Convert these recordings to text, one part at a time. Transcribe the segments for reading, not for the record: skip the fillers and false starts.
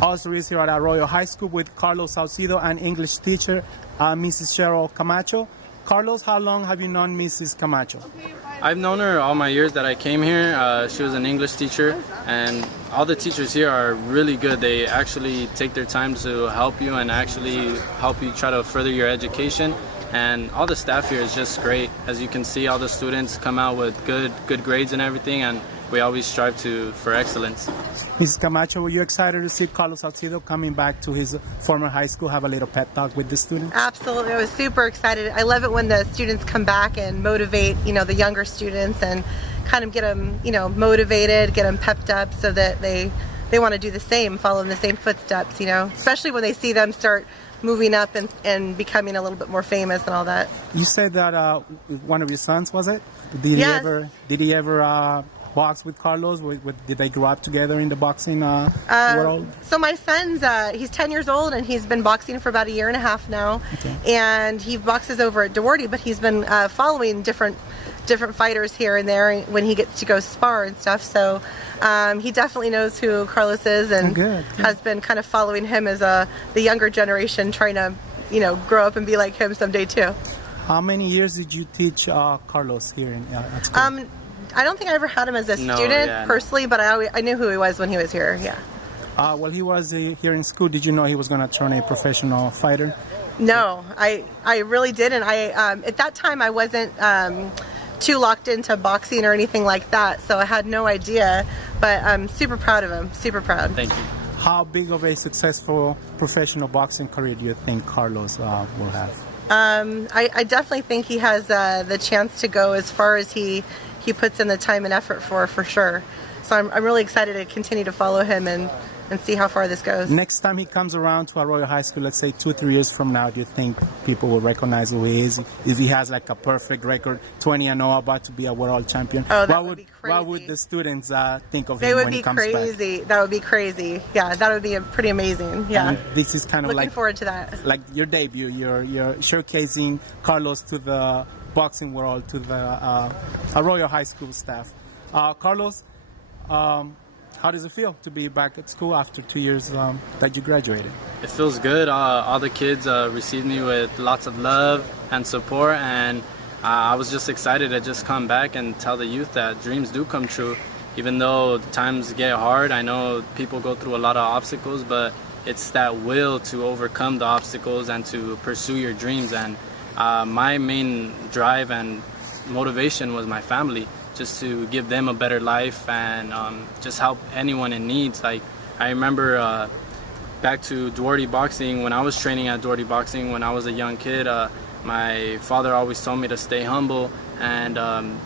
Also is here at Arroyo High School with Carlos Saucedo and English teacher, Mrs. Cheryl Camacho. Carlos, how long have you known Mrs. Camacho? I've known her all my years that I came here. She was an English teacher, and all the teachers here are really good. They actually take their time to help you and actually help you try to further your education. And all the staff here is just great. As you can see, all the students come out with good grades and everything, and we always strive for excellence. Mrs. Camacho, were you excited to see Carlos Saucedo coming back to his former high school, have a little pep talk with the students? Absolutely, I was super excited. I love it when the students come back and motivate, the younger students and kind of get them, motivated, get them pepped up so that they want to do the same, follow in the same footsteps, especially when they see them start moving up and becoming a little bit more famous and all that. You said that one of your sons, was it? Did he ever box with Carlos? Did they grow up together in the boxing world? So my son's, he's 10 years old and he's been boxing for about a year and a half now. Okay. And he boxes over at Doherty, but he's been following different fighters here and there when he gets to go spar and stuff. So he definitely knows who Carlos is and has been kind of following him as the younger generation, trying to grow up and be like him someday too. How many years did you teach Carlos here at school? I don't think I ever had him as a student personally, but I knew who he was when he was here. Yeah. While he was here in school, did you know he was going to turn a professional fighter? No, I really didn't. At that time I wasn't too locked into boxing or anything like that, so I had no idea, but I'm super proud of him, super proud. Thank you. How big of a successful professional boxing career do you think Carlos will have? I definitely think he has the chance to go as far as he puts in the time and effort for sure. So I'm really excited to continue to follow him and see how far this goes. Next time he comes around to Arroyo High School, let's say 2-3 years from now, do you think people will recognize who he is? If he has like a perfect record, 20-0, about to be a world champion, oh, that would be crazy. What would the students think of him when he comes back? They would be crazy. That would be crazy. Yeah, that would be pretty amazing. Yeah. And this is kind of looking forward to that. Like your debut, you're showcasing Carlos to the boxing world, to the Arroyo High School staff. Carlos, how does it feel to be back at school after 2 years that you graduated? It feels good. All the kids received me with lots of love and support, and I was just excited to just come back and tell the youth that dreams do come true. Even though times get hard, I know people go through a lot of obstacles, but it's that will to overcome the obstacles and to pursue your dreams. And my main drive and motivation was my family, just to give them a better life and just help anyone in need. Like, I remember back to Doherty Boxing, when I was training at Doherty Boxing when I was a young kid, my father always told me to stay humble and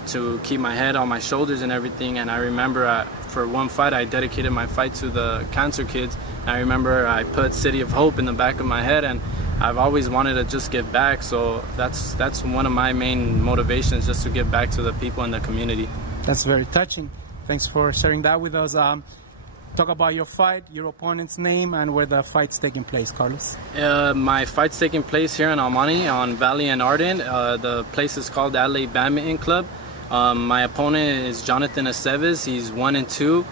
to keep my head on my shoulders and everything. And I remember for one fight, I dedicated my fight to the cancer kids. I remember I put City of Hope in the back of my head, and I've always wanted to just give back, so that's one of my main motivations, just to give back to the people in the community. That's very touching. Thanks for sharing that with us. Talk about your fight, your opponent's name, and where the fight's taking place, Carlos. My fight's taking place here in Almani on Valley and Arden. The place is called Adelaide Badminton Club. My opponent is Jonathan Aceves. He's 1-2.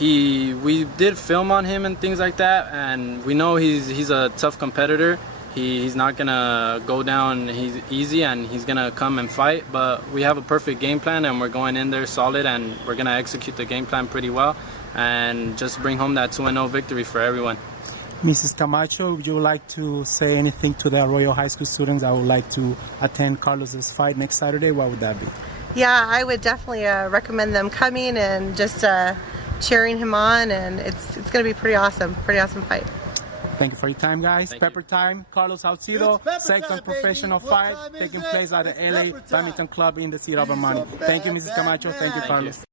We did film on him and things like that, and we know he's a tough competitor. He's not gonna go down easy, and he's gonna come and fight, but we have a perfect game plan, and we're going in there solid, and we're gonna execute the game plan pretty well and just bring home that 2-0 victory for everyone. Mrs. Camacho, would you like to say anything to the Arroyo High School students that would like to attend Carlos's fight next Saturday? What would that be? Yeah, I would definitely recommend them coming and just cheering him on, and it's going to be a pretty awesome fight. Thank you for your time, guys. Thank Pepper you. Time, Carlos Saucedo, second professional fight taking place at the LA Badminton Club in the city of Monte. Thank you, Mrs. Camacho. Thank you, Carlos.